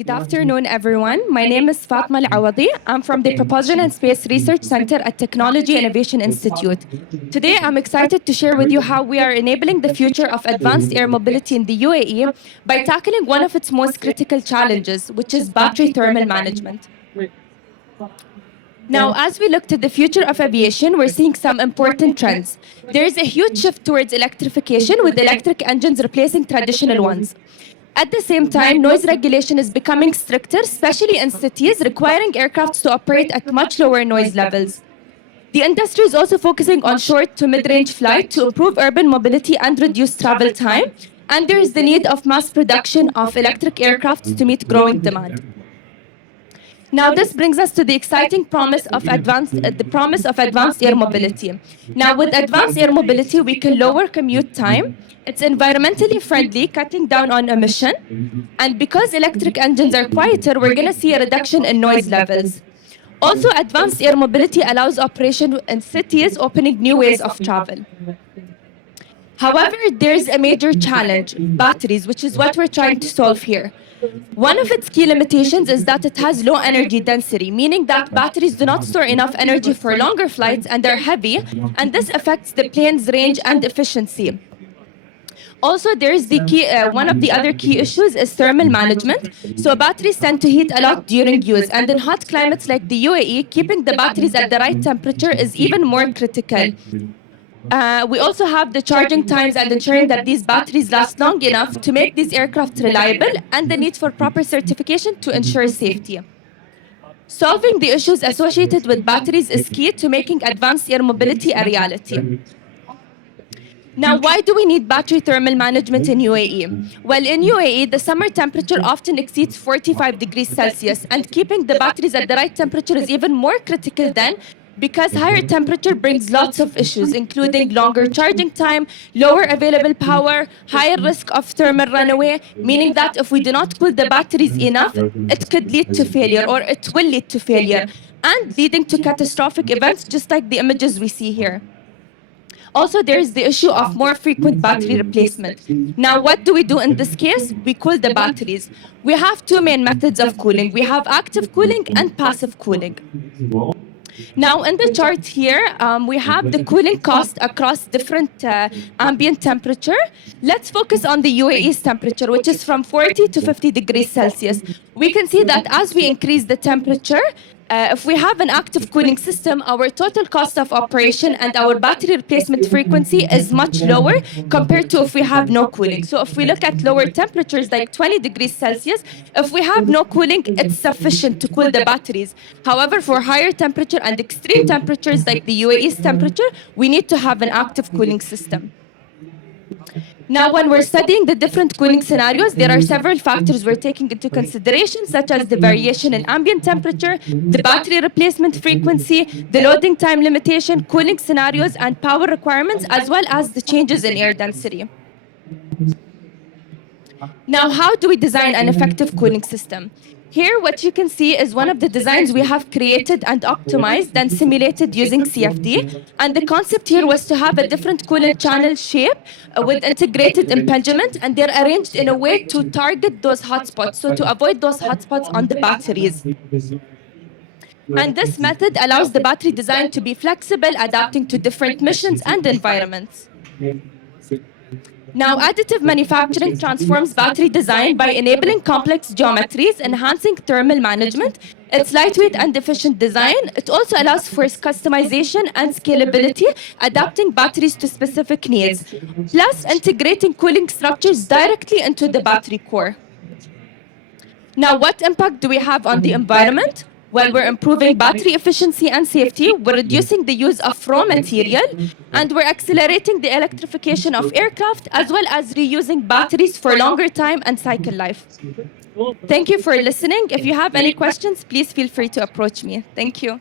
Good afternoon, everyone. My name is Fatema Alawadhi. I'm from the Propulsion and Space Research Center at Technology Innovation Institute. Today, I'm excited to share with you how we are enabling the future of advanced air mobility in the UAE by tackling one of its most critical challenges, which is battery thermal management. Now, as we look to the future of aviation, we're seeing some important trends. There is a huge shift towards electrification, with electric engines replacing traditional ones. At the same time, noise regulation is becoming stricter, especially in cities, requiring aircraft to operate at much lower noise levels. The industry is also focusing on short to mid-range flight to improve urban mobility and reduce travel time. And there is the need of mass production of electric aircraft to meet growing demand. Now, this brings us to the exciting promise of advanced air mobility. Now, with advanced air mobility, we can lower commute time. It's environmentally friendly, cutting down on emission. And because electric engines are quieter, we're going to see a reduction in noise levels. Also, advanced air mobility allows operation in cities, opening new ways of travel. However, there's a major challenge, batteries, which is what we're trying to solve here. One of its key limitations is that it has low energy density, meaning that batteries do not store enough energy for longer flights and they're heavy, and this affects the plane's range and efficiency. Also, there's the one of the other key issues is thermal management. So batteries tend to heat a lot during use, and in hot climates like the UAE, keeping the batteries at the right temperature is even more critical. We also have the charging times and ensuring that these batteries last long enough to make these aircraft reliable, and the need for proper certification to ensure safety. Solving the issues associated with batteries is key to making advanced air mobility a reality. Now, why do we need battery thermal management in UAE? Well, in UAE, the summer temperature often exceeds 45 degrees Celsius, and keeping the batteries at the right temperature is even more critical then, because higher temperature brings lots of issues, including longer charging time, lower available power, higher risk of thermal runaway, meaning that if we do not cool the batteries enough, it could lead to failure, or it will lead to failure, and leading to catastrophic events, just like the images we see here. Also, there is the issue of more frequent battery replacement. Now, what do we do in this case? We cool the batteries. We have two main methods of cooling. We have active cooling and passive cooling. Now, in the chart here, we have the cooling cost across different ambient temperature. Let's focus on the UAE's temperature, which is from 40 to 50 degrees Celsius. We can see that as we increase the temperature, if we have an active cooling system, our total cost of operation and our battery replacement frequency is much lower compared to if we have no cooling. So if we look at lower temperatures like 20 degrees Celsius, if we have no cooling, it's sufficient to cool the batteries. However, for higher temperature and extreme temperatures like the UAE's temperature, we need to have an active cooling system. Now, when we're studying the different cooling scenarios, there are several factors we're taking into consideration, such as the variation in ambient temperature, the battery replacement frequency, the loading time limitation, cooling scenarios, and power requirements, as well as the changes in air density. Now, how do we design an effective cooling system? Here, what you can see is one of the designs we have created and optimized and simulated using CFD. And the concept here was to have a different coolant channel shape with integrated impingement, and they're arranged in a way to target those hotspots, so to avoid those hotspots on the batteries. And this method allows the battery design to be flexible, adapting to different missions and environments. Now, additive manufacturing transforms battery design by enabling complex geometries, enhancing thermal management. It's lightweight and efficient design. It also allows for customization and scalability, adapting batteries to specific needs, plus integrating cooling structures directly into the battery core. Now, what impact do we have on the environment? Well, we're improving battery efficiency and safety, we're reducing the use of raw material, and we're accelerating the electrification of aircraft, as well as reusing batteries for longer time and cycle life. Thank you for listening. If you have any questions, please feel free to approach me. Thank you.